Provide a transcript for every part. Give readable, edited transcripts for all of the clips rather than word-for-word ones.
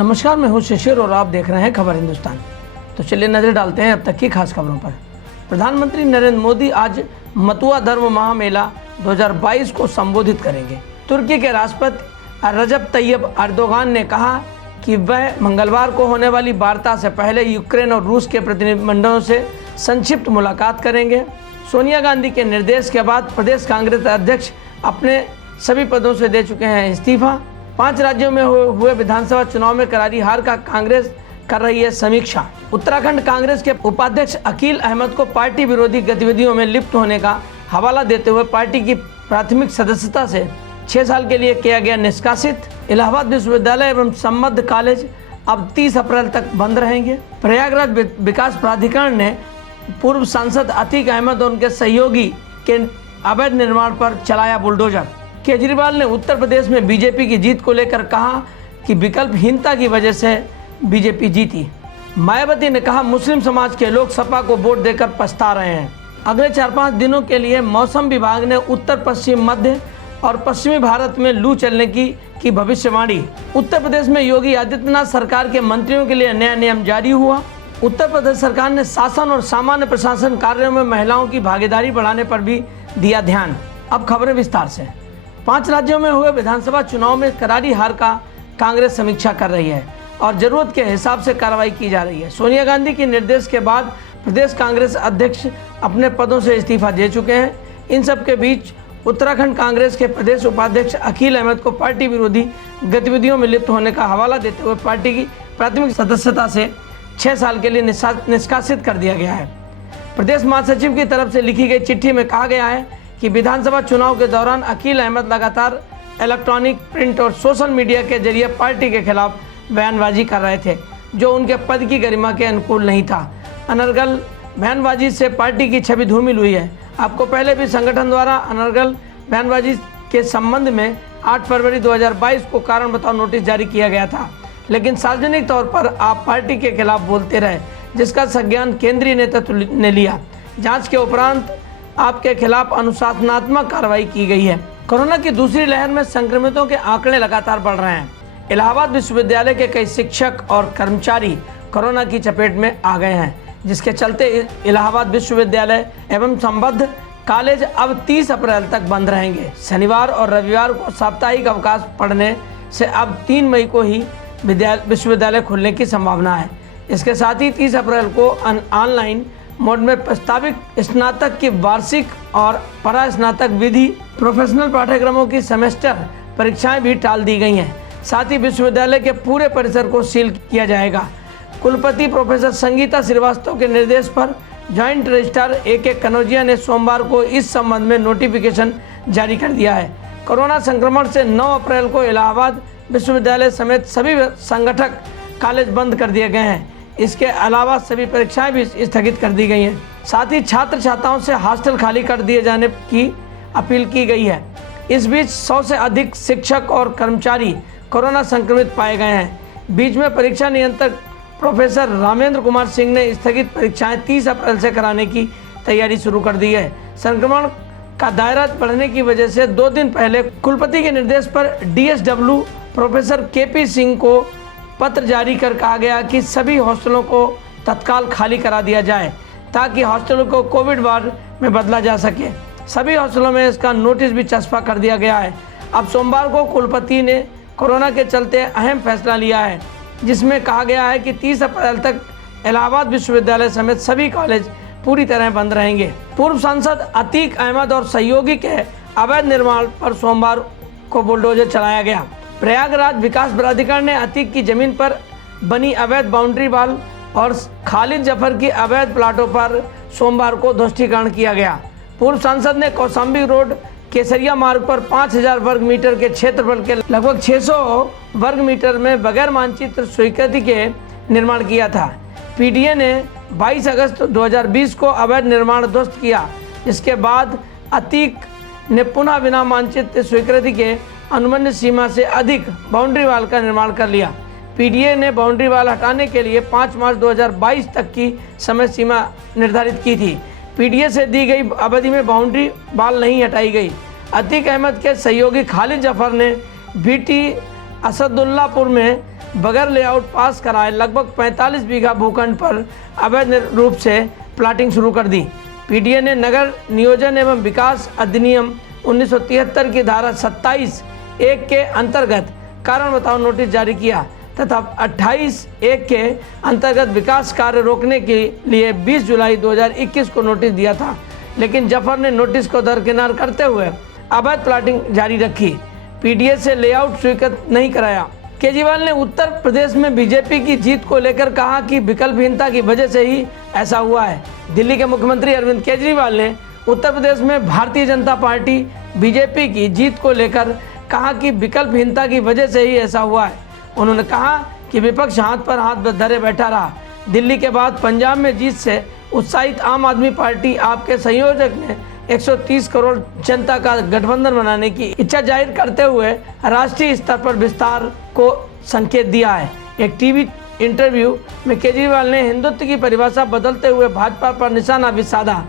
नमस्कार, मैं हूं शिशिर और आप देख रहे हैं खबर हिंदुस्तान। तो चलिए नजर डालते हैं अब तक की खास खबरों पर। प्रधानमंत्री नरेंद्र मोदी आज मतुआ धर्म महामेला 2022 को संबोधित करेंगे। तुर्की के राष्ट्रपति रजब तैयब अर्दोगान ने कहा कि वह मंगलवार को होने वाली वार्ता से पहले यूक्रेन और रूस के प्रतिनिधिमंडलों से संक्षिप्त मुलाकात करेंगे। सोनिया गांधी के निर्देश के बाद प्रदेश कांग्रेस अध्यक्ष अपने सभी पदों से दे चुके हैं इस्तीफा। 5 राज्यों में हुए विधानसभा चुनाव में करारी हार का कांग्रेस कर रही है समीक्षा। उत्तराखंड कांग्रेस के उपाध्यक्ष अकील अहमद को पार्टी विरोधी गतिविधियों में लिप्त होने का हवाला देते हुए पार्टी की प्राथमिक सदस्यता से 6 साल के लिए किया गया निष्कासित। इलाहाबाद विश्वविद्यालय एवं संबद्ध कॉलेज अब 30 अप्रैल तक बंद रहेंगे। प्रयागराज विकास प्राधिकरण ने पूर्व सांसद अतीक अहमद और उनके सहयोगी के अवैध निर्माण पर चलाया बुलडोजर। केजरीवाल ने उत्तर प्रदेश में बीजेपी की जीत को लेकर कहा कि विकल्पहीनता की वजह से बीजेपी जीती। मायावती ने कहा मुस्लिम समाज के लोग सपा को वोट देकर पछता रहे हैं। अगले 4-5 दिनों के लिए मौसम विभाग ने उत्तर पश्चिम मध्य और पश्चिमी भारत में लू चलने की भविष्यवाणी। उत्तर प्रदेश में योगी आदित्यनाथ सरकार के मंत्रियों के लिए नया नियम जारी हुआ। उत्तर प्रदेश सरकार ने शासन और सामान्य प्रशासन कार्यों में महिलाओं की भागीदारी बढ़ाने पर भी दिया ध्यान। अब खबरें विस्तार से। 5 राज्यों में हुए विधानसभा चुनाव में करारी हार का कांग्रेस समीक्षा कर रही है और जरूरत के हिसाब से कार्रवाई की जा रही है। सोनिया गांधी के निर्देश के बाद प्रदेश कांग्रेस अध्यक्ष अपने पदों से इस्तीफा दे चुके हैं। इन सब के बीच उत्तराखंड कांग्रेस के प्रदेश उपाध्यक्ष अकील अहमद को पार्टी विरोधी गतिविधियों में लिप्त होने का हवाला देते हुए पार्टी की प्राथमिक सदस्यता से 6 साल के लिए निष्कासित कर दिया गया है। प्रदेश महासचिव की तरफ से लिखी गई चिट्ठी में कहा गया है कि विधानसभा चुनाव के दौरान अकील अहमद लगातार इलेक्ट्रॉनिक, प्रिंट और सोशल मीडिया के जरिए पार्टी के खिलाफ बयानबाजी कर रहे थे जो उनके पद की गरिमा के अनुकूल नहीं था। अनर्गल बयानबाजी से पार्टी की छवि धूमिल हुई है। आपको पहले भी संगठन द्वारा अनर्गल बयानबाजी के संबंध में 8 फरवरी 2022 को कारण बताओ नोटिस जारी किया गया था, लेकिन सार्वजनिक तौर पर आप पार्टी के खिलाफ बोलते रहे, जिसका संज्ञान केंद्रीय नेतृत्व ने लिया। जांच के उपरांत आपके खिलाफ अनुशासनात्मक कार्रवाई की गई है। कोरोना की दूसरी लहर में संक्रमितों के आंकड़े लगातार बढ़ रहे हैं। इलाहाबाद विश्वविद्यालय के कई शिक्षक और कर्मचारी कोरोना की चपेट में आ गए हैं, जिसके चलते इलाहाबाद विश्वविद्यालय एवं संबद्ध कॉलेज अब 30 अप्रैल तक बंद रहेंगे। शनिवार और रविवार को साप्ताहिक अवकाश पड़ने से अब 3 मई को ही विश्वविद्यालय खुलने की संभावना है। इसके साथ ही 30 अप्रैल को ऑनलाइन मोड में प्रस्तावित स्नातक की वार्षिक और परास्नातक विधि प्रोफेशनल पाठ्यक्रमों की सेमेस्टर परीक्षाएं भी टाल दी गई हैं। साथ ही विश्वविद्यालय के पूरे परिसर को सील किया जाएगा। कुलपति प्रोफेसर संगीता श्रीवास्तव के निर्देश पर ज्वाइंट रजिस्ट्रार A.K. कनौजिया ने सोमवार को इस संबंध में नोटिफिकेशन जारी कर दिया है। कोरोना संक्रमण से 9 अप्रैल को इलाहाबाद विश्वविद्यालय समेत सभी संगठक कॉलेज बंद कर दिए गए हैं। इसके अलावा सभी परीक्षाएं भी स्थगित कर दी गई हैं। साथ ही छात्र छात्राओं से हॉस्टल खाली कर दिए जाने की अपील की गई है। इस बीच 100 से अधिक शिक्षक और कर्मचारी कोरोना संक्रमित पाए गए हैं। बीच में परीक्षा नियंत्रक प्रोफेसर रामेंद्र कुमार सिंह ने स्थगित परीक्षाएं 30 अप्रैल से कराने की तैयारी शुरू कर दी है। संक्रमण का दायरा बढ़ने की वजह से 2 दिन पहले कुलपति के निर्देश पर DSW प्रोफेसर KP सिंह को पत्र जारी कर कहा गया कि सभी हॉस्टलों को तत्काल खाली करा दिया जाए ताकि हॉस्टलों को कोविड वार्ड में बदला जा सके। सभी हॉस्टलों में इसका नोटिस भी चस्पा कर दिया गया है। अब सोमवार को कुलपति ने कोरोना के चलते अहम फैसला लिया है, जिसमें कहा गया है कि 30 अप्रैल तक इलाहाबाद विश्वविद्यालय समेत सभी कॉलेज पूरी तरह बंद रहेंगे। पूर्व सांसद अतीक अहमद और सहयोगी के अवैध निर्माण पर सोमवार को बुलडोजर चलाया गया। प्रयागराज विकास प्राधिकरण ने अतीक की जमीन पर बनी अवैध बाउंड्री वाल और खालिद जफर की अवैध प्लाटों पर सोमवार को ध्वस्तीकरण किया गया। पूर्व सांसद ने कौशाम्बी रोड केसरिया मार्ग पर 5000 वर्ग मीटर के क्षेत्रफल के लगभग 600 वर्ग मीटर में बगैर मानचित्र स्वीकृति के निर्माण किया था। PDA ने 22 अगस्त 2020 को अवैध निर्माण ध्वस्त किया। इसके बाद अतीक ने पुनः बिना मानचित्र स्वीकृति के अनुमन्य सीमा से अधिक बाउंड्री वाल का निर्माण कर लिया। PDA ने बाउंड्री वाल हटाने के लिए 5 मार्च 2022 तक की समय सीमा निर्धारित की थी। PDA से दी गई अवधि में बाउंड्री वाल नहीं हटाई गई। अतीक अहमद के सहयोगी खालिद जफर ने BT असदुल्लापुर में बगैर लेआउट पास कराए लगभग 45 बीघा भूखंड पर अवैध रूप से प्लाटिंग शुरू कर दी। पीडीए ने नगर नियोजन एवं विकास अधिनियम 1973 की धारा 27(1) के अंतर्गत कारण बताओ नोटिस जारी किया तथा 28(1) के अंतर्गत विकास कार्य रोकने के लिए 20 जुलाई 2021 को नोटिस दिया था, लेकिन जफर ने नोटिस को दरकिनार करते हुए अवैध प्लाटिंग जारी रखी। पीडीए से लेआउट स्वीकृत नहीं कराया। केजरीवाल ने उत्तर प्रदेश में बीजेपी की जीत को लेकर कहा कि विकल्पहीनता की वजह से ही ऐसा हुआ है। दिल्ली के मुख्यमंत्री अरविंद केजरीवाल ने उत्तर प्रदेश में भारतीय जनता पार्टी बीजेपी की जीत को लेकर कहा कि विकल्पहीनता की वजह से ही ऐसा हुआ है। उन्होंने कहा कि विपक्ष हाथ पर हाथ धरे बैठा रहा। दिल्ली के बाद पंजाब में जीत से उत्साहित आम आदमी पार्टी आपके संयोजक ने 130 करोड़ जनता का गठबंधन बनाने की इच्छा जाहिर करते हुए राष्ट्रीय स्तर पर विस्तार को संकेत दिया है। एक टीवी इंटरव्यू में केजरीवाल ने हिंदुत्व की परिभाषा बदलते हुए भाजपा पर निशाना भी साधा।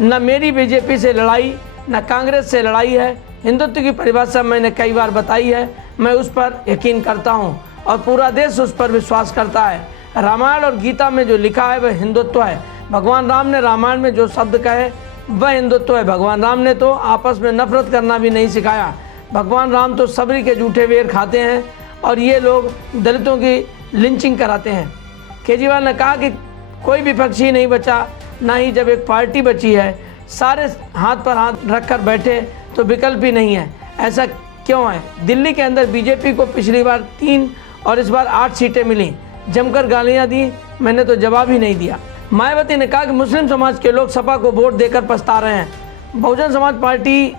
न मेरी बीजेपी से लड़ाई न कांग्रेस से लड़ाई है। हिंदुत्व की परिभाषा मैंने कई बार बताई है, मैं उस पर यकीन करता हूँ और पूरा देश उस पर विश्वास करता है। रामायण और गीता में जो लिखा है वह हिंदुत्व है। भगवान राम ने रामायण में जो शब्द कहे वह हिंदुत्व है। भगवान राम ने तो आपस में नफरत करना भी नहीं सिखाया। भगवान राम तो सबरी के जूठे बेर खाते हैं और ये लोग दलितों की लिंचिंग कराते हैं। केजरीवाल ने कहा कि कोई विपक्षी नहीं बचा, ना ही जब एक पार्टी बची है। सारे हाथ पर हाथ रखकर बैठे तो विकल्प ही नहीं है। ऐसा क्यों है? दिल्ली के अंदर बीजेपी को पिछली बार 3 और इस बार 8 सीटें मिली। जमकर गालियां दी, मैंने तो जवाब ही नहीं दिया। मायावती ने कहा कि मुस्लिम समाज के लोग सपा को वोट देकर पछता रहे हैं। बहुजन समाज पार्टी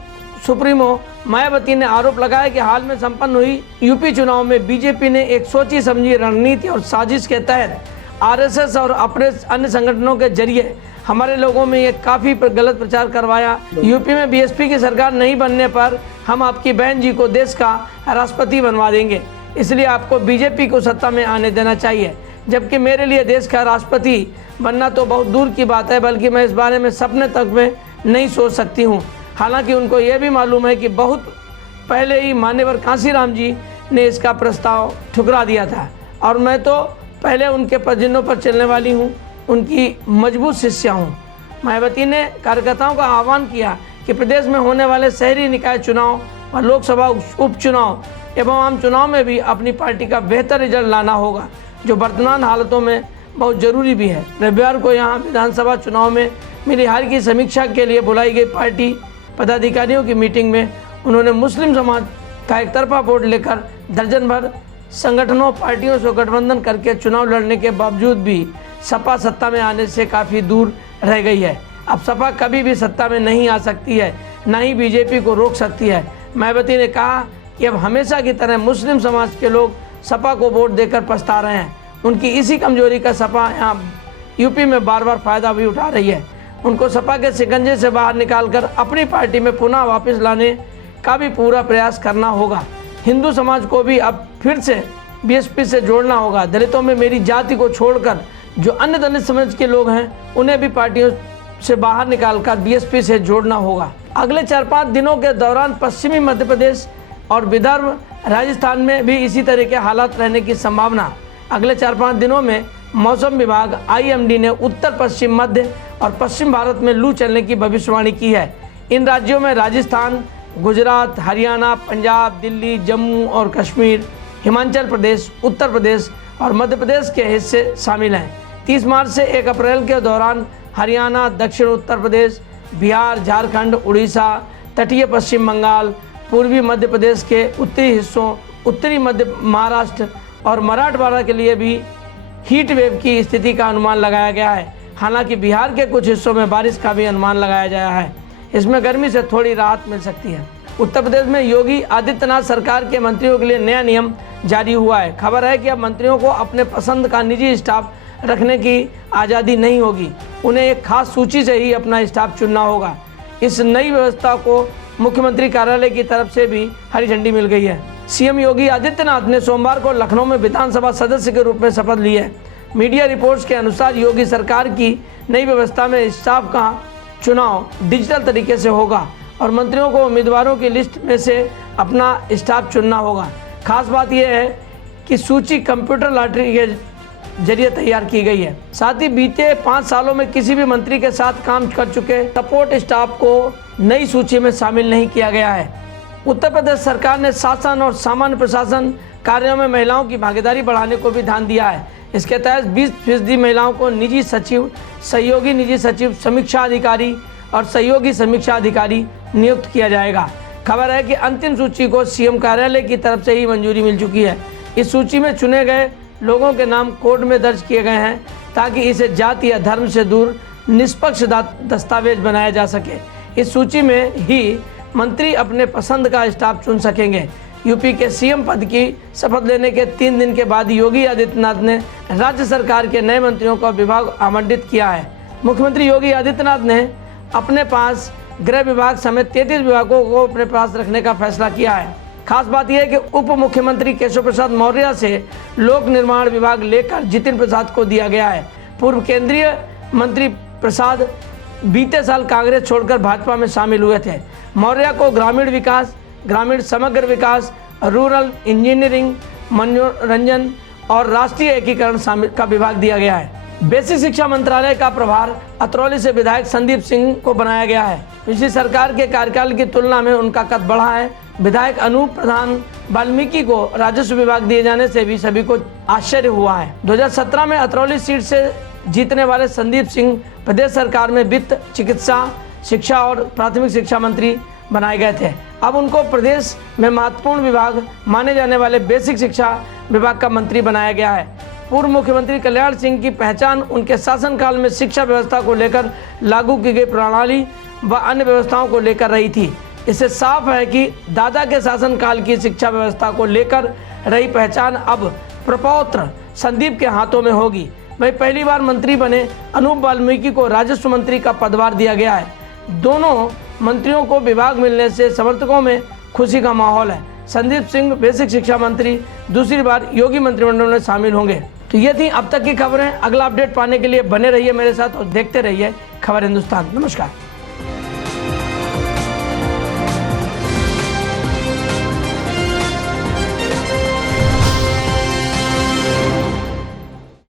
सुप्रीमो मायावती ने आरोप लगाया कि हाल में संपन्न हुई यूपी चुनाव में बीजेपी ने एक सोची समझी रणनीति और साजिश के तहत आरएसएस और अपने अन्य संगठनों के जरिए हमारे लोगों में ये काफ़ी गलत प्रचार करवाया। यूपी में बीएसपी की सरकार नहीं बनने पर हम आपकी बहन जी को देश का राष्ट्रपति बनवा देंगे, इसलिए आपको बीजेपी को सत्ता में आने देना चाहिए। जबकि मेरे लिए देश का राष्ट्रपति बनना तो बहुत दूर की बात है, बल्कि मैं इस बारे में सपने तक में नहीं सोच सकती हूँ। हालांकि उनको यह भी मालूम है कि बहुत पहले ही मान्यवर कांशीराम जी ने इसका प्रस्ताव ठुकरा दिया था और मैं तो पहले उनके पदचिन्हों पर चलने वाली हूँ, उनकी मजबूत शिष्या हूँ। मायावती ने कार्यकर्ताओं का आह्वान किया कि प्रदेश में होने वाले शहरी निकाय चुनाव और लोकसभा उपचुनाव एवं आम चुनाव में भी अपनी पार्टी का बेहतर रिजल्ट लाना होगा, जो वर्तमान हालतों में बहुत ज़रूरी भी है। रविवार को यहाँ विधानसभा चुनाव में मिली हार की समीक्षा के लिए बुलाई गई पार्टी पदाधिकारियों की मीटिंग में उन्होंने मुस्लिम समाज का एक तरफा वोट लेकर दर्जन भर संगठनों पार्टियों से गठबंधन करके चुनाव लड़ने के बावजूद भी सपा सत्ता में आने से काफ़ी दूर रह गई है। अब सपा कभी भी सत्ता में नहीं आ सकती है, न ही बीजेपी को रोक सकती है। मायावती ने कहा कि अब हमेशा की तरह मुस्लिम समाज के लोग सपा को वोट देकर पछता रहे हैं। उनकी इसी कमजोरी का सपा यहाँ यूपी में बार बार फायदा भी उठा रही है। उनको सपा के शिकंजे से बाहर निकालकर अपनी पार्टी में पुनः वापस लाने का भी पूरा प्रयास करना होगा। हिंदू समाज को भी अब फिर से बीएसपी से जोड़ना होगा। दलितों में मेरी जाति को छोड़कर जो अन्य दलित समाज के लोग हैं उन्हें भी पार्टियों से बाहर निकालकर बीएसपी से जोड़ना होगा। अगले 4-5 दिनों के दौरान पश्चिमी मध्य प्रदेश और विदर्भ राजस्थान में भी इसी तरह के हालात रहने की संभावना। अगले 4-5 दिनों में मौसम विभाग IMD ने उत्तर पश्चिम मध्य और पश्चिम भारत में लू चलने की भविष्यवाणी की है। इन राज्यों में राजस्थान, गुजरात, हरियाणा, पंजाब, दिल्ली, जम्मू और कश्मीर, हिमाचल प्रदेश, उत्तर प्रदेश और मध्य प्रदेश के हिस्से शामिल हैं। 30 मार्च से 1 अप्रैल के दौरान हरियाणा, दक्षिण उत्तर प्रदेश, बिहार, झारखंड, उड़ीसा, तटीय पश्चिम बंगाल, पूर्वी मध्य प्रदेश के उत्तरी हिस्सों, उत्तरी मध्य महाराष्ट्र और मराठवाड़ा के लिए भी हीट वेव की स्थिति का अनुमान लगाया गया है। हालांकि बिहार के कुछ हिस्सों में बारिश का भी अनुमान लगाया गया है। इसमें गर्मी से थोड़ी राहत मिल सकती है। उत्तर प्रदेश में योगी आदित्यनाथ सरकार के मंत्रियों के लिए नया नियम जारी हुआ है। खबर है कि अब मंत्रियों को अपने पसंद का निजी स्टाफ रखने की आज़ादी नहीं होगी, उन्हें एक खास सूची से ही अपना स्टाफ चुनना होगा। इस नई व्यवस्था को मुख्यमंत्री कार्यालय की तरफ से भी हरी झंडी मिल गई है। सीएम योगी आदित्यनाथ ने सोमवार को लखनऊ में विधानसभा सदस्य के रूप में शपथ ली है। मीडिया रिपोर्ट्स के अनुसार योगी सरकार की नई व्यवस्था में स्टाफ का चुनाव डिजिटल तरीके से होगा और मंत्रियों को उम्मीदवारों की लिस्ट में से अपना स्टाफ चुनना होगा। खास बात यह है की सूची कंप्यूटर लॉटरी के जरिए तैयार की गई है। साथ ही बीते 5 सालों में किसी भी मंत्री के साथ काम कर चुके सपोर्ट स्टाफ को नई सूची में शामिल नहीं किया गया है। उत्तर प्रदेश सरकार ने शासन और सामान्य प्रशासन कार्यों में महिलाओं की भागीदारी बढ़ाने को भी ध्यान दिया है। इसके तहत 20% महिलाओं को निजी सचिव, सहयोगी निजी सचिव, समीक्षा अधिकारी और सहयोगी समीक्षा अधिकारी नियुक्त किया जाएगा। खबर है कि अंतिम सूची को सीएम कार्यालय की तरफ से ही मंजूरी मिल चुकी है। इस सूची में चुने गए लोगों के नाम कोर्ट में दर्ज किए गए हैं ताकि इसे जाति या धर्म से दूर निष्पक्ष दस्तावेज बनाया जा सके। इस सूची में ही मंत्री अपने पसंद का स्टाफ चुन सकेंगे। यूपी के सीएम पद की शपथ लेने के 3 दिन के बाद योगी आदित्यनाथ ने राज्य सरकार के नए मंत्रियों को विभाग आवंटित किया है। मुख्यमंत्री योगी आदित्यनाथ ने अपने पास गृह विभाग समेत 33 विभागों को अपने पास रखने का फैसला किया है। खास बात यह है कि उप मुख्यमंत्री केशव प्रसाद मौर्य से लोक निर्माण विभाग लेकर जितिन प्रसाद को दिया गया है। पूर्व केंद्रीय मंत्री प्रसाद बीते साल कांग्रेस छोड़कर भाजपा में शामिल हुए थे। मौर्य को ग्रामीण विकास, ग्रामीण समग्र विकास, रूरल इंजीनियरिंग, मनोरंजन और राष्ट्रीय एकीकरण का विभाग दिया गया है। बेसिक शिक्षा मंत्रालय का प्रभार अतरौली से विधायक संदीप सिंह को बनाया गया है। पिछली सरकार के कार्यकाल की तुलना में उनका कद बढ़ा है। विधायक अनूप प्रधान वाल्मीकि को राजस्व विभाग दिए जाने से भी सभी को आश्चर्य हुआ है। 2017 में अतरौली सीट से जीतने वाले संदीप सिंह प्रदेश सरकार में वित्त, चिकित्सा, शिक्षा और प्राथमिक शिक्षा मंत्री बनाए गए थे। अब उनको प्रदेश में महत्वपूर्ण विभाग माने जाने वाले बेसिक शिक्षा विभाग का मंत्री बनाया गया है। पूर्व मुख्यमंत्री कल्याण सिंह की पहचान उनके शासनकाल में शिक्षा व्यवस्था को लेकर लागू की गई प्रणाली व अन्य व्यवस्थाओं को लेकर रही थी। इससे साफ है कि दादा के शासनकाल की शिक्षा व्यवस्था को लेकर रही पहचान अब प्रपौत्र संदीप के हाथों में होगी। वहीं पहली बार मंत्री बने अनूप वाल्मीकि को राजस्व मंत्री का पदभार दिया गया है। दोनों मंत्रियों को विभाग मिलने से समर्थकों में खुशी का माहौल है। संदीप सिंह बेसिक शिक्षा मंत्री दूसरी बार योगी मंत्रिमंडल में शामिल होंगे। तो ये थी अब तक की खबरें। अगला अपडेट पाने के लिए बने रहिए मेरे साथ और देखते रहिए खबर हिंदुस्तान। नमस्कार।